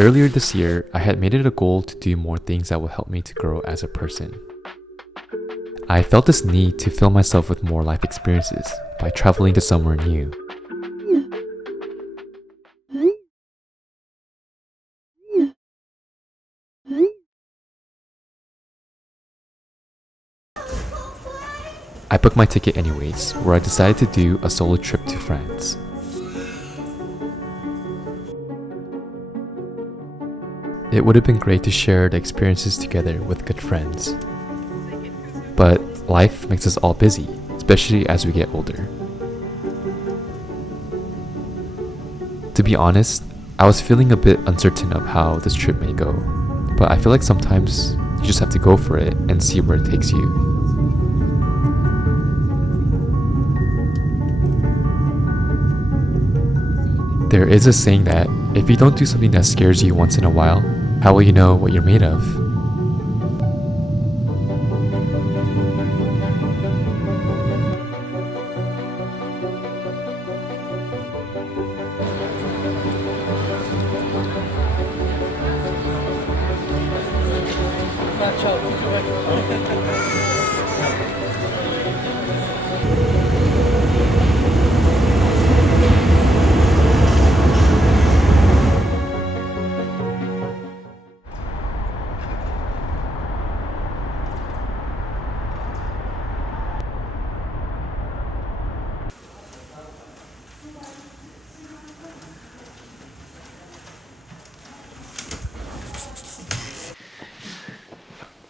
Earlier this year, I had made it a goal to do more things that will help me to grow as a person. I felt this need to fill myself with more life experiences by traveling to somewhere new. I booked my ticket anyways, where I decided to do a solo trip to France. It would have been great to share the experiences together with good friends. But life makes us all busy, especially as we get older. To be honest, I was feeling a bit uncertain of how this trip may go, but I feel like sometimes you just have to go for it and see where it takes you. There is a saying that if you don't do something that scares you once in a while, how will you know what you're made of?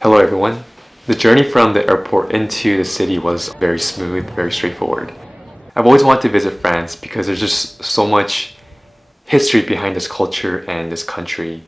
Hello everyone. The journey from the airport into the city was very smooth, very straightforward. I've always wanted to visit France because there's just so much history behind this culture and this country.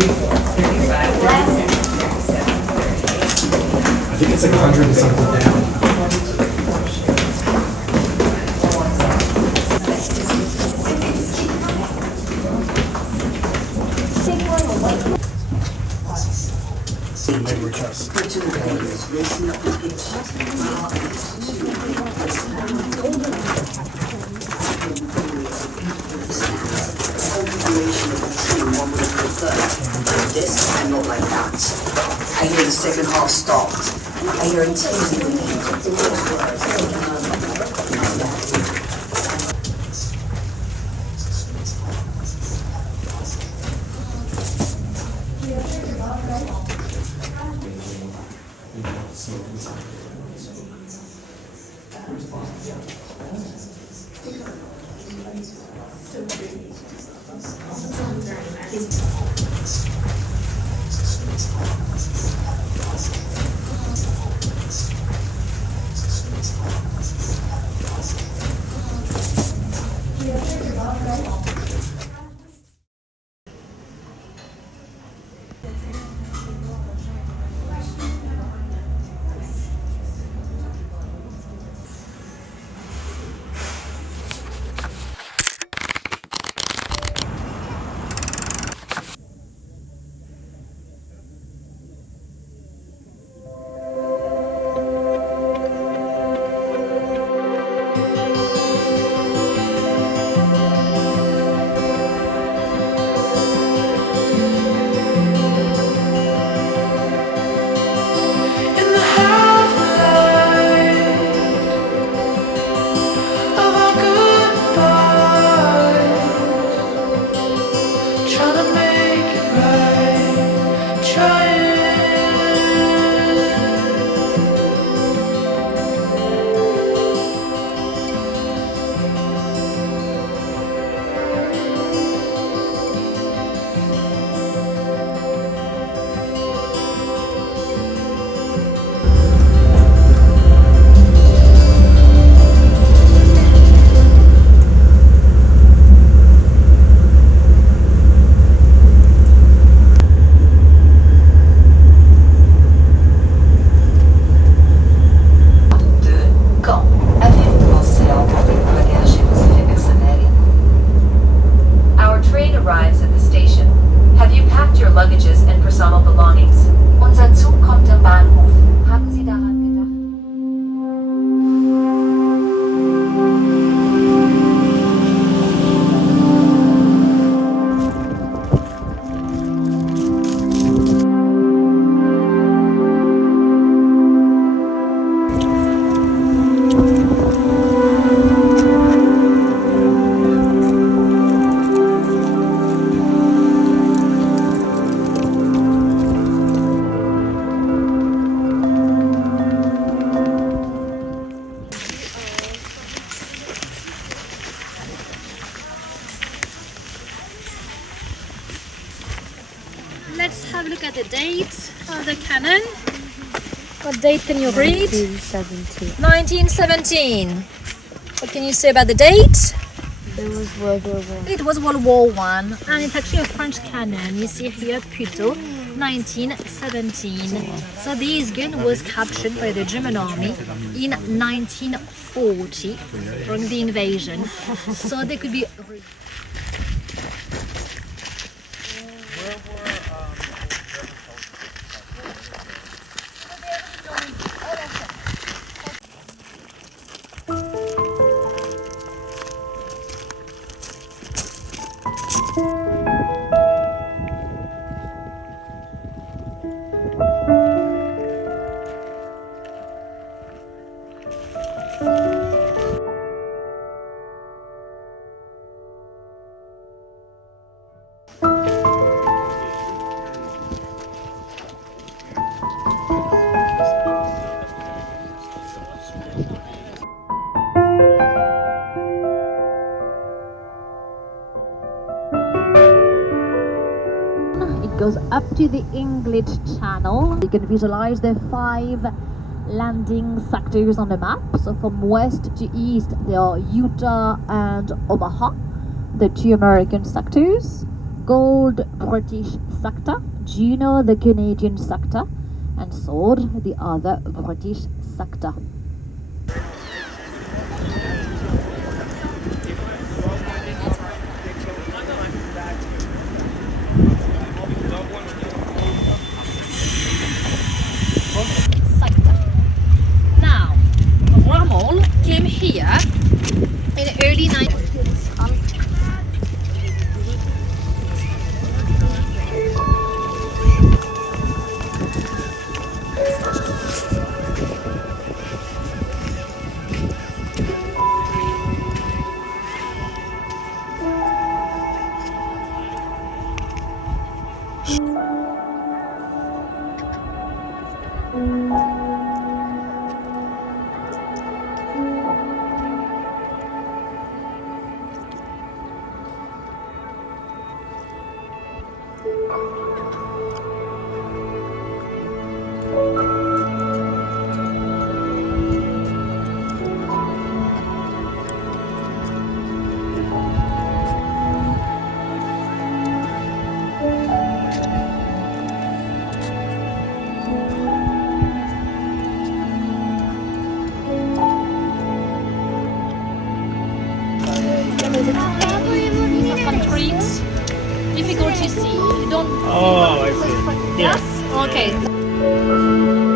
I think it's like 100 and something down. Maybe we're just. This and not like that. I hear the second half stopped. I hear intensely the Let's have a look at the date of the cannon. What date can you read? 1917. 1917. What can you say about the date? It was World War I. It was World War One, and it's actually a French cannon. You see here, Puteaux, 1917. So this gun was captured by the German army in 1940 during the invasion. So they could be. Goes up to the English Channel. You can visualize the 5 landing sectors on the map. So from west to east, there are Utah and Omaha, the 2 American sectors. gold British sector, Juno the Canadian sector, and Sword the other British sector. Sector. Now, Rommel came here in the early 90s. Countries, difficult to see. You don't. Oh, I see. Yes. Okay.